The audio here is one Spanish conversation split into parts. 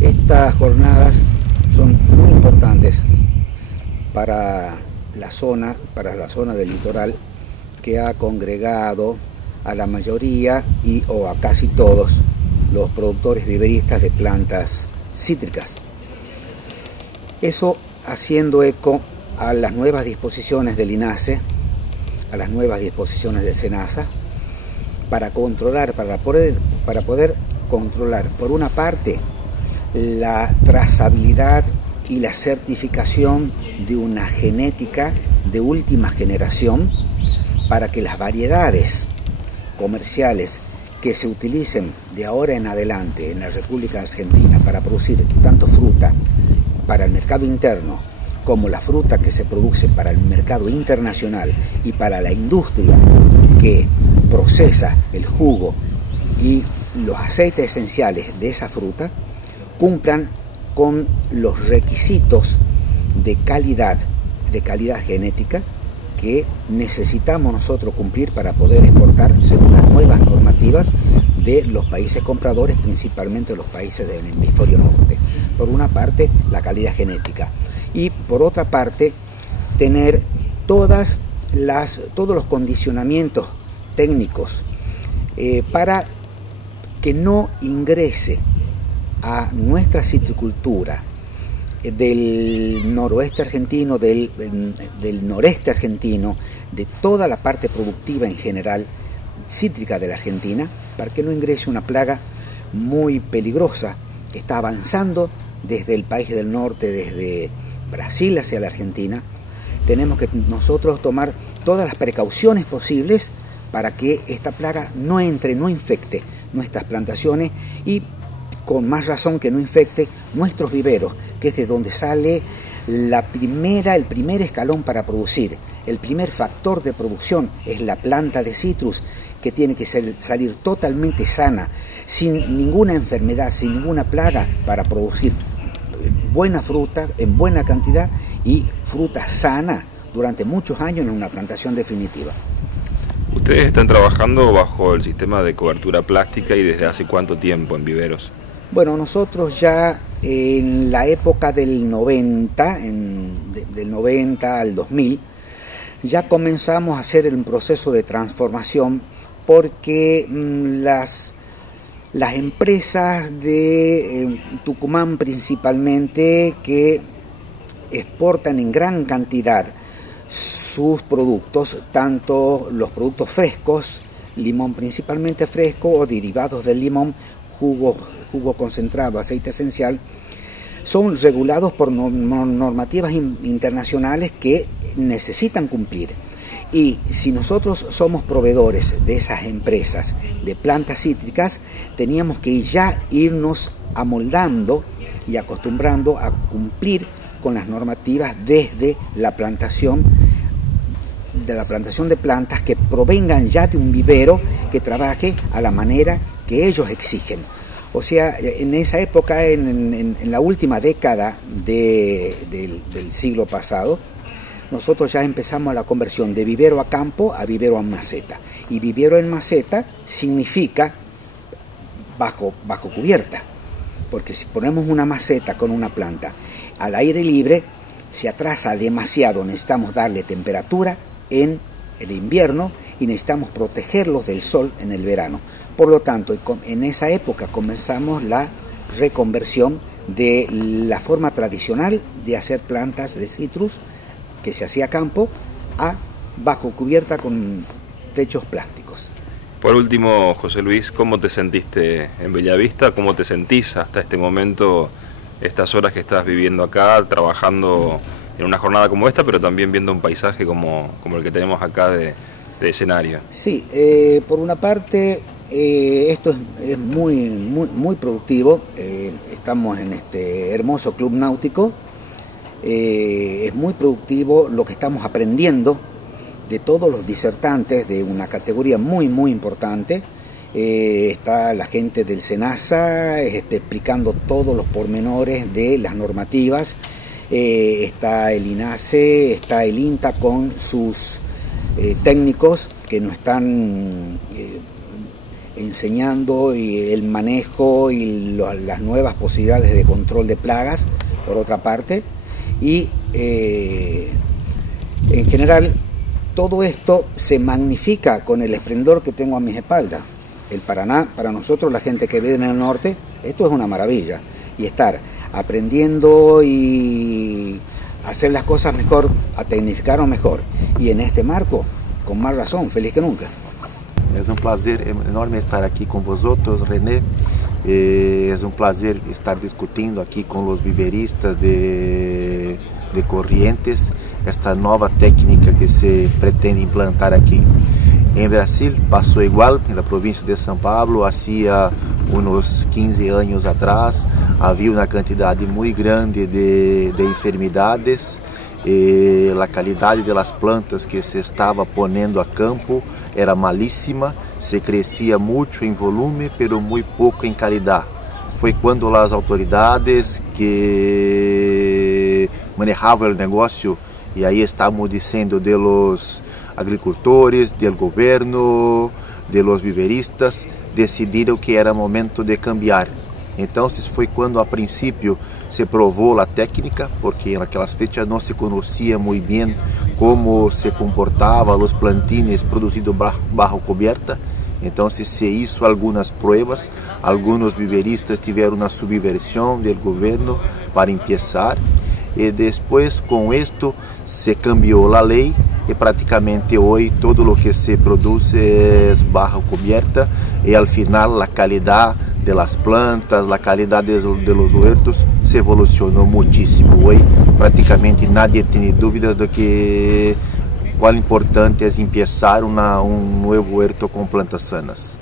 Estas jornadas son muy importantes para la zona del litoral, que ha congregado a la mayoría o a casi todos los productores viveristas de plantas cítricas. Eso haciendo eco a las nuevas disposiciones del INASE, a las nuevas disposiciones del SENASA, para poder controlar, por una parte, la trazabilidad y la certificación de una genética de última generación, para que las variedades comerciales que se utilicen de ahora en adelante en la República Argentina para producir tanto fruta para el mercado interno como la fruta que se produce para el mercado internacional y para la industria que procesa el jugo y los aceites esenciales de esa fruta, cumplan con los requisitos de calidad genética que necesitamos nosotros cumplir para poder exportar según las nuevas normativas de los países compradores, principalmente los países del hemisferio norte. Por una parte, la calidad genética, y por otra parte, tener todos los condicionamientos técnicos para que no ingrese a nuestra citricultura del noroeste argentino, del noreste argentino, de toda la parte productiva en general cítrica de la Argentina, para que no ingrese una plaga muy peligrosa que está avanzando desde el país del norte, desde Brasil hacia la Argentina. Tenemos que nosotros tomar todas las precauciones posibles para que esta plaga no entre, no infecte nuestras plantaciones, y con más razón que no infecte nuestros viveros, que es de donde sale el primer escalón para producir. El primer factor de producción es la planta de citrus, que tiene que salir totalmente sana, sin ninguna enfermedad, sin ninguna plaga, para producir buena fruta en buena cantidad y fruta sana durante muchos años en una plantación definitiva. Ustedes están trabajando bajo el sistema de cobertura plástica, ¿y desde hace cuánto tiempo en viveros? Bueno, nosotros ya en la época del 90, del 90 al 2000, ya comenzamos a hacer el proceso de transformación, porque las empresas de Tucumán principalmente, que exportan en gran cantidad sus productos, tanto los productos frescos, limón principalmente fresco o derivados del limón, jugo concentrado, aceite esencial, son regulados por normativas internacionales que necesitan cumplir. Y si nosotros somos proveedores de esas empresas de plantas cítricas, teníamos que ya irnos amoldando y acostumbrando a cumplir con las normativas desde la plantación de plantas que provengan ya de un vivero que trabaje a la manera que ellos exigen. O sea, en esa época, en la última década del siglo pasado, nosotros ya empezamos la conversión de vivero a campo a vivero en maceta. Y vivero en maceta significa bajo cubierta, porque si ponemos una maceta con una planta al aire libre, se atrasa demasiado. Necesitamos darle temperatura en el invierno y necesitamos protegerlos del sol en el verano. Por lo tanto, en esa época comenzamos la reconversión de la forma tradicional de hacer plantas de citrus, que se hacía a campo, a bajo cubierta con techos plásticos. Por último, José Luis, ¿cómo te sentiste en Bellavista? ¿Cómo te sentís hasta este momento, estas horas que estás viviendo acá, trabajando en una jornada como esta, pero también viendo un paisaje como el que tenemos acá de escenario? Sí, por una parte, esto es muy productivo. Estamos en este hermoso club náutico. Es muy productivo lo que estamos aprendiendo de todos los disertantes de una categoría muy importante. Está la gente del SENASA explicando todos los pormenores de las normativas. Está el INASE, está el INTA con sus técnicos que nos están enseñando y el manejo y las nuevas posibilidades de control de plagas, por otra parte, y en general todo esto se magnifica con el esplendor que tengo a mis espaldas. El Paraná, para nosotros, la gente que vive en el norte, esto es una maravilla, y estar aprendiendo y hacer las cosas mejor, a tecnificarlo mejor, y en este marco, con más razón, feliz que nunca. Es un placer enorme estar aquí con vosotros, René. Es un placer estar discutiendo aquí con los viveristas de Corrientes esta nueva técnica que se pretende implantar aquí. En Brasil pasó igual, en la provincia de São Paulo, hacía unos 15 años atrás, había una cantidad muy grande de enfermedades. La calidad de las plantas que se estaba poniendo a campo era malísima, se crecía mucho en volumen, pero muy poco en calidad. Fue cuando las autoridades que manejaban el negocio, y ahí estamos diciendo de los agricultores, del gobierno, de los viveristas, decidieron que era momento de cambiar. Entonces fue cuando a principio se probó la técnica, porque en aquellas fechas no se conocía muy bien cómo se comportaban los plantines producidos bajo cubierta. Entonces se hizo algunas pruebas, algunos viveristas tuvieron una subversión del gobierno para empezar, y después con esto se cambió la ley y prácticamente hoy todo lo que se produce es bajo cubierta, y al final la calidad de las plantas, la calidad de los huertos se evolucionó muchísimo. Hoy prácticamente nadie tiene dudas de que cuán importante es empezar un nuevo huerto con plantas sanas.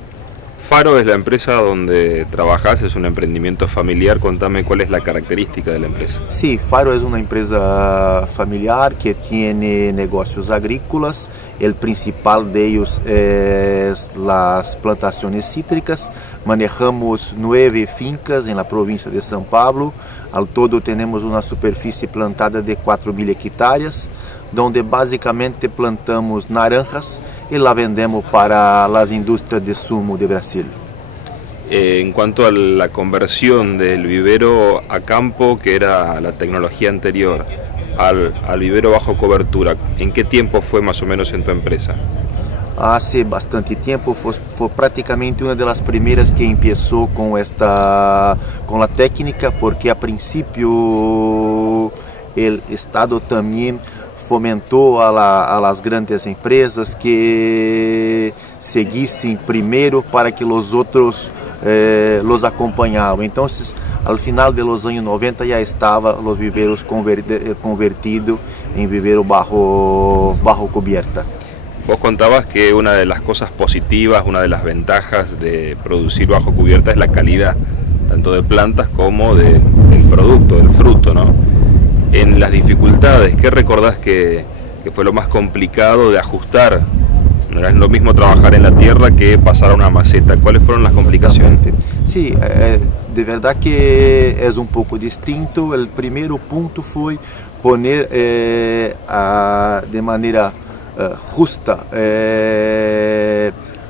Faro es la empresa donde trabajas, es un emprendimiento familiar. Contame cuál es la característica de la empresa. Sí, Faro es una empresa familiar que tiene negocios agrícolas. El principal de ellos es las plantaciones cítricas. Manejamos 9 fincas en la provincia de São Paulo. Al todo tenemos una superficie plantada de 4.000 hectáreas, donde básicamente plantamos naranjas y la vendemos para las industrias de zumo de Brasil. En cuanto a la conversión del vivero a campo, que era la tecnología anterior, al vivero bajo cobertura, ¿en qué tiempo fue más o menos en tu empresa? Hace bastante tiempo, fue prácticamente una de las primeras que empezó con la técnica, porque a principio el Estado también fomentó a las grandes empresas que seguissem primero para que los otros los acompañaban. Entonces, al final de los años 90 ya estaban los viveros convertidos en vivero bajo cubierta. Vos contabas que una de las cosas positivas, una de las ventajas de producir bajo cubierta es la calidad, tanto de plantas como del producto, del fruto, ¿no? En las dificultades, ¿qué recordás que fue lo más complicado de ajustar? No es lo mismo trabajar en la tierra que pasar a una maceta. ¿Cuáles fueron las complicaciones? Sí, de verdad que es un poco distinto. El primer punto fue poner de manera justa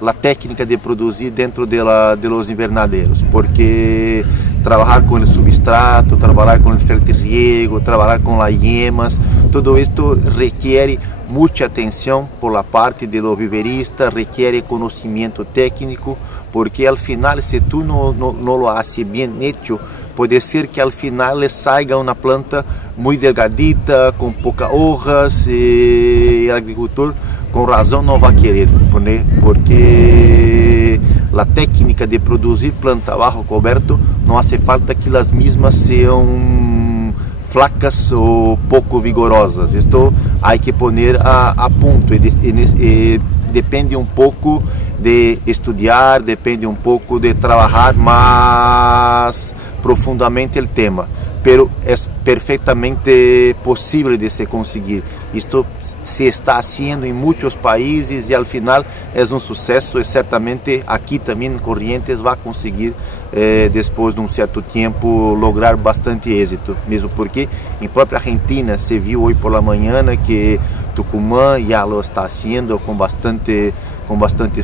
la técnica de producir dentro de los invernaderos, porque trabajar con el substrato, trabajar con el fertirriego, trabajar con las yemas, todo esto requiere mucha atención por la parte de los viveristas, requiere conocimiento técnico, porque al final si tú no lo haces bien hecho, puede ser que al final le salga una planta muy delgadita, con pocas hojas, y el agricultor con razón no va a querer poner, porque la técnica de producir planta bajo coberto no hace falta que las mismas sean flacas o poco vigorosas. Esto hay que poner a punto, y depende un poco de estudiar, depende un poco de trabajar más profundamente el tema, pero es perfectamente posible de se conseguir. Esto se está haciendo en muchos países y al final es un suceso, y certamente aquí también en Corrientes va a conseguir después de un cierto tiempo lograr bastante éxito, mesmo porque en propia Argentina se vio hoy por la mañana que Tucumán ya lo está haciendo con bastante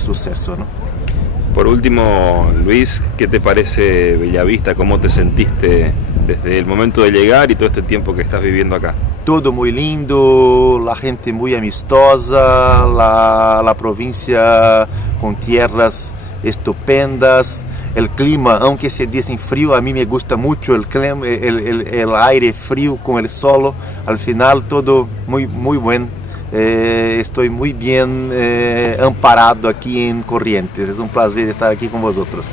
suceso, ¿no? Por último, Luis, ¿qué te parece Bellavista? ¿Cómo te sentiste desde el momento de llegar y todo este tiempo que estás viviendo acá? Todo muy lindo, la gente muy amistosa, la provincia con tierras estupendas, el clima, aunque se dice frío, a mí me gusta mucho el clima, el aire frío con el sol, al final todo muy bueno. Estoy muy bien amparado aquí en Corrientes, es un placer estar aquí con vosotros.